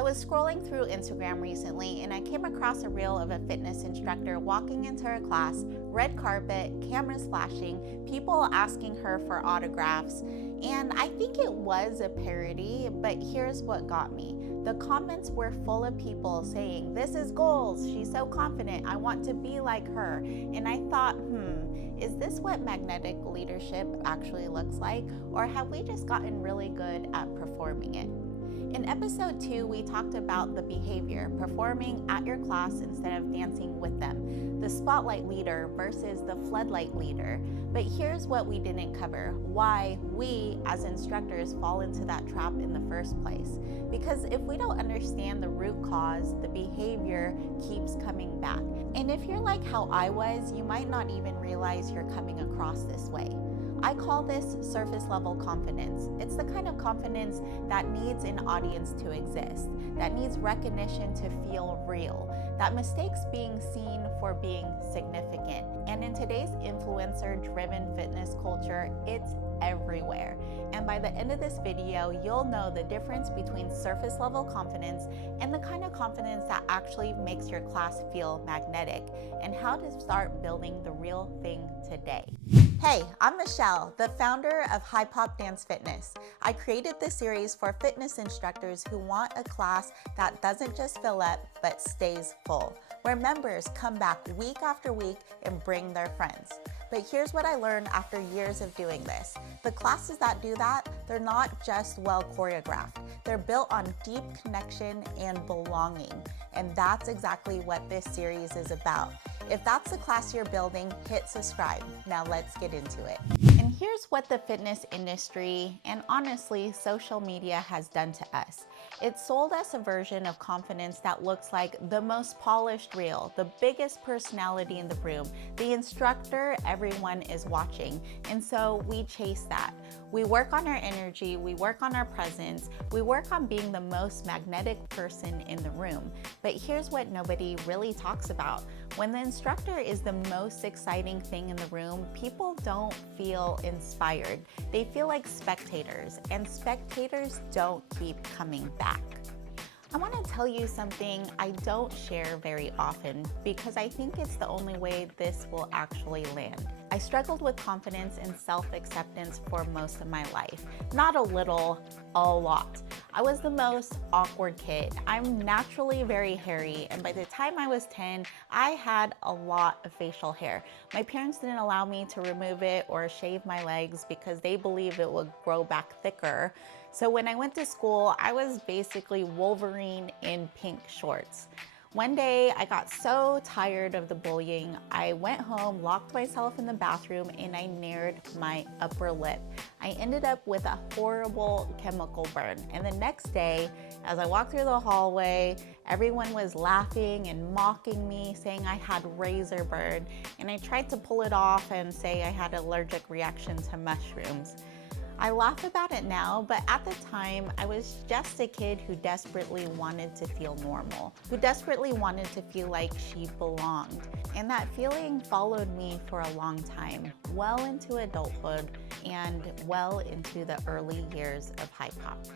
I was scrolling through Instagram recently and I came across a reel of a fitness instructor walking into her class, red carpet, cameras flashing, people asking her for autographs, and I think it was a parody, but here's what got me. The comments were full of people saying, "This is goals, she's so confident, I want to be like her." And I thought, is this what magnetic leadership actually looks like? Or have we just gotten really good at performing it? In episode 2, we talked about the behavior, performing at your class instead of dancing with them, the spotlight leader versus the floodlight leader. But here's what we didn't cover: why we as instructors fall into that trap in the first place. Because if we don't understand the root cause, the behavior keeps coming back. And if you're like how I was, you might not even realize you're coming across this way. I call this surface level confidence. It's the kind of confidence that needs an audience to exist, that needs recognition to feel real, that mistakes being seen for being significant. And in today's influencer-driven fitness culture, it's everywhere. And by the end of this video, you'll know the difference between surface level confidence and the kind of confidence that actually makes your class feel magnetic, and how to start building the real thing today. Hey, I'm Michelle, the founder of HiiPOP Dance Fitness. I created this series for fitness instructors who want a class that doesn't just fill up, but stays full, where members come back week after week and bring their friends. But here's what I learned after years of doing this. The classes that do that, they're not just well choreographed. They're built on deep connection and belonging. And that's exactly what this series is about. If that's the class you're building, hit subscribe. Now let's get into it. And here's what the fitness industry and honestly social media has done to us. It sold us a version of confidence that looks like the most polished reel, the biggest personality in the room, the instructor everyone is watching. And so we chase that. We work on our energy, we work on our presence, we work on being the most magnetic person in the room. But here's what nobody really talks about. When the instructor is the most exciting thing in the room, people don't feel inspired. They feel like spectators, and spectators don't keep coming back. I want to tell you something I don't share very often because I think it's the only way this will actually land. I struggled with confidence and self-acceptance for most of my life. Not a little, a lot. I was the most awkward kid. I'm naturally very hairy, and by the time I was 10, I had a lot of facial hair. My parents didn't allow me to remove it or shave my legs because they believed it would grow back thicker. So when I went to school, I was basically Wolverine in pink shorts. One day, I got so tired of the bullying, I went home, locked myself in the bathroom, and I nared my upper lip. I ended up with a horrible chemical burn. And the next day, as I walked through the hallway, everyone was laughing and mocking me, saying I had razor burn. And I tried to pull it off and say I had an allergic reaction to mushrooms. I laugh about it now, but at the time, I was just a kid who desperately wanted to feel normal, who desperately wanted to feel like she belonged. And that feeling followed me for a long time, well into adulthood and well into the early years of HiiPOP.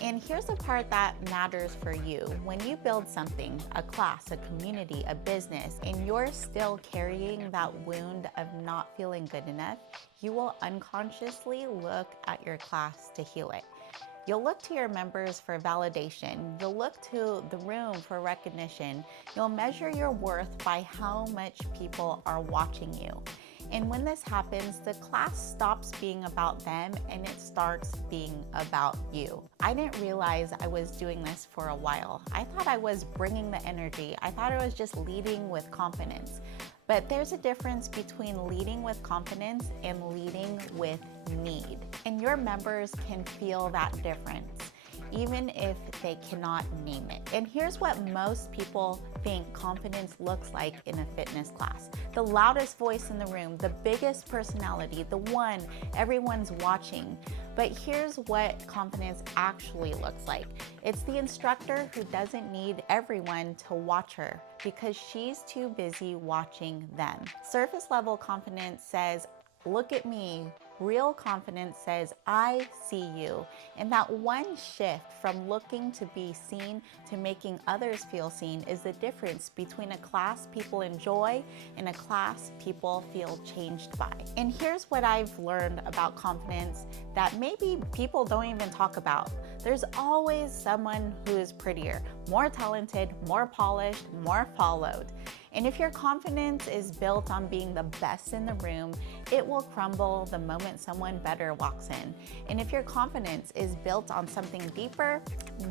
And here's the part that matters for you. When you build something, a class, a community, a business, and you're still carrying that wound of not feeling good enough, you will unconsciously look at your class to heal it. You'll look to your members for validation. You'll look to the room for recognition. You'll measure your worth by how much people are watching you. And when this happens, the class stops being about them and it starts being about you. I didn't realize I was doing this for a while. I thought I was bringing the energy. I thought I was just leading with confidence. But there's a difference between leading with confidence and leading with need. And your members can feel that difference, even if they cannot name it. And here's what most people think confidence looks like in a fitness class. The loudest voice in the room, the biggest personality, the one everyone's watching. But here's what confidence actually looks like. It's the instructor who doesn't need everyone to watch her because she's too busy watching them. Surface level confidence says, "Look at me, Real confidence says, I see you. And that one shift from looking to be seen to making others feel seen is the difference between a class people enjoy and a class people feel changed by. And here's what I've learned about confidence that maybe people don't even talk about. There's always someone who is prettier, more talented, more polished, more followed. And if your confidence is built on being the best in the room, it will crumble the moment someone better walks in. And if your confidence is built on something deeper,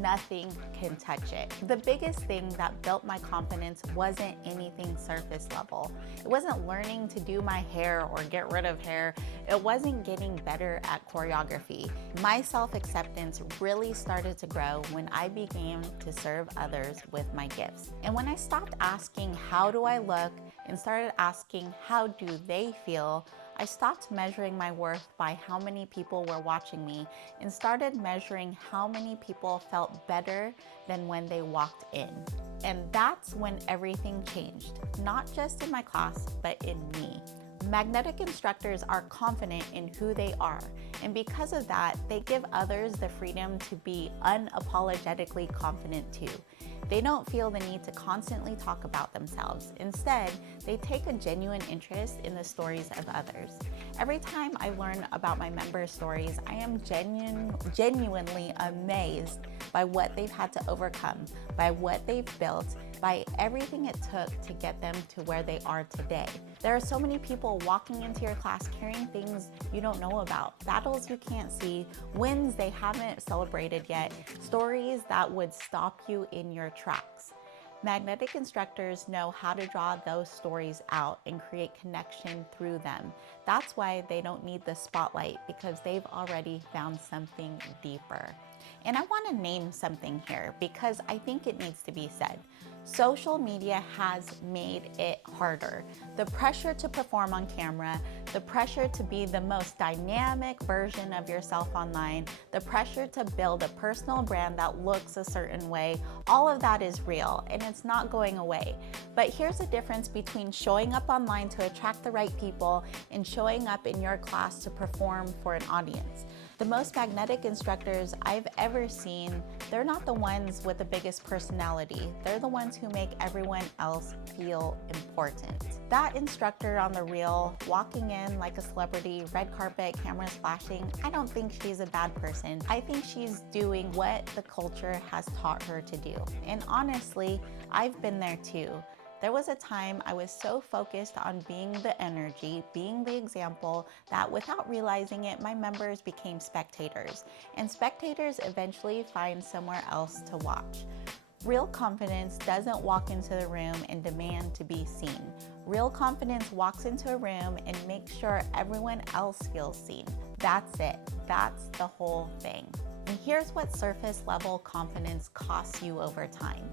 nothing can touch it. The biggest thing that built my confidence wasn't anything surface level. It wasn't learning to do my hair or get rid of hair. It wasn't getting better at choreography. My self-acceptance really started to grow when I began to serve others with my gifts. And when I stopped asking, how do I look, and started asking, how do they feel, I stopped measuring my worth by how many people were watching me and started measuring how many people felt better than when they walked in. And that's when everything changed, not just in my class, but in me. Magnetic instructors are confident in who they are, and because of that, they give others the freedom to be unapologetically confident too. They don't feel the need to constantly talk about themselves. Instead, they take a genuine interest in the stories of others. Every time I learn about my members' stories, I am genuinely amazed by what they've had to overcome, by what they've built, by everything it took to get them to where they are today. There are so many people walking into your class carrying things you don't know about, battles you can't see, wins they haven't celebrated yet, stories that would stop you in your tracks. Magnetic instructors know how to draw those stories out and create connection through them. That's why they don't need the spotlight, because they've already found something deeper. And I want to name something here because I think it needs to be said. Social media has made it harder. The pressure to perform on camera, the pressure to be the most dynamic version of yourself online, the pressure to build a personal brand that looks a certain way, all of that is real and it's not going away. But here's the difference between showing up online to attract the right people and showing up in your class to perform for an audience. The most magnetic instructors I've ever seen, they're not the ones with the biggest personality. They're the ones who make everyone else feel important. That instructor on the reel, walking in like a celebrity, red carpet, cameras flashing, I don't think she's a bad person. I think she's doing what the culture has taught her to do. And honestly, I've been there too. There was a time I was so focused on being the energy, being the example, that without realizing it, my members became spectators. And spectators eventually find somewhere else to watch. Real confidence doesn't walk into the room and demand to be seen. Real confidence walks into a room and makes sure everyone else feels seen. That's it. That's the whole thing. And here's what surface level confidence costs you over time.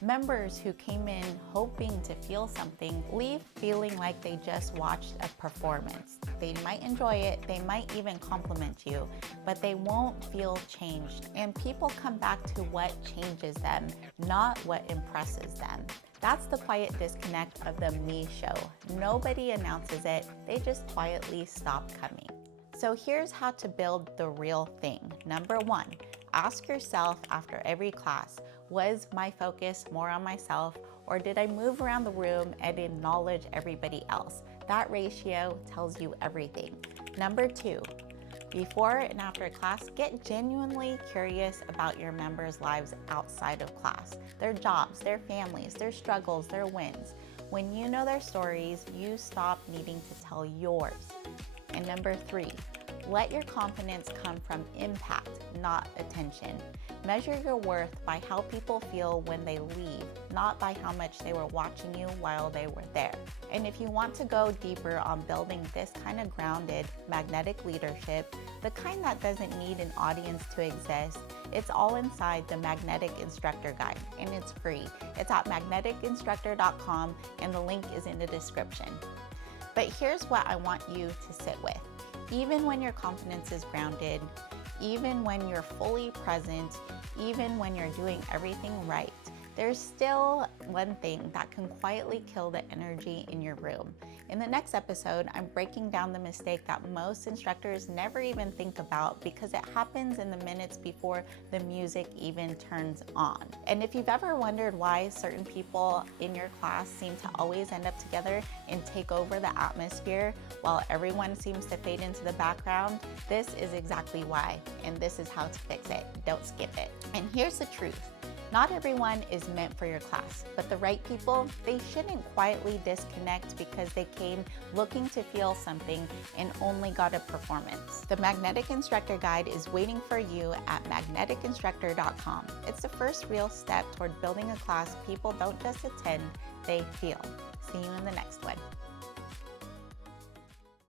Members who came in hoping to feel something leave feeling like they just watched a performance. They might enjoy it, they might even compliment you, but they won't feel changed. And people come back to what changes them, not what impresses them. That's the quiet disconnect of the me show. Nobody announces it, they just quietly stop coming. So here's how to build the real thing. Number one, ask yourself after every class, was my focus more on myself, or did I move around the room and acknowledge everybody else? That ratio tells you everything. Number two, before and after class, get genuinely curious about your members' lives outside of class, their jobs, their families, their struggles, their wins. When you know their stories, you stop needing to tell yours. And number three, let your confidence come from impact, not attention. Measure your worth by how people feel when they leave, not by how much they were watching you while they were there. And if you want to go deeper on building this kind of grounded, magnetic leadership, the kind that doesn't need an audience to exist, it's all inside the Magnetic Instructor Guide, and it's free. It's at magneticinstructor.com, and the link is in the description. But here's what I want you to sit with. Even when your confidence is grounded, even when you're fully present, even when you're doing everything right, there's still one thing that can quietly kill the energy in your room. In the next episode, I'm breaking down the mistake that most instructors never even think about because it happens in the minutes before the music even turns on. And if you've ever wondered why certain people in your class seem to always end up together and take over the atmosphere while everyone seems to fade into the background, this is exactly why, and this is how to fix it. Don't skip it. And here's the truth. Not everyone is meant for your class, but the right people, they shouldn't quietly disconnect because they came looking to feel something and only got a performance. The Magnetic Instructor Guide is waiting for you at magneticinstructor.com. It's the first real step toward building a class people don't just attend, they feel. See you in the next one.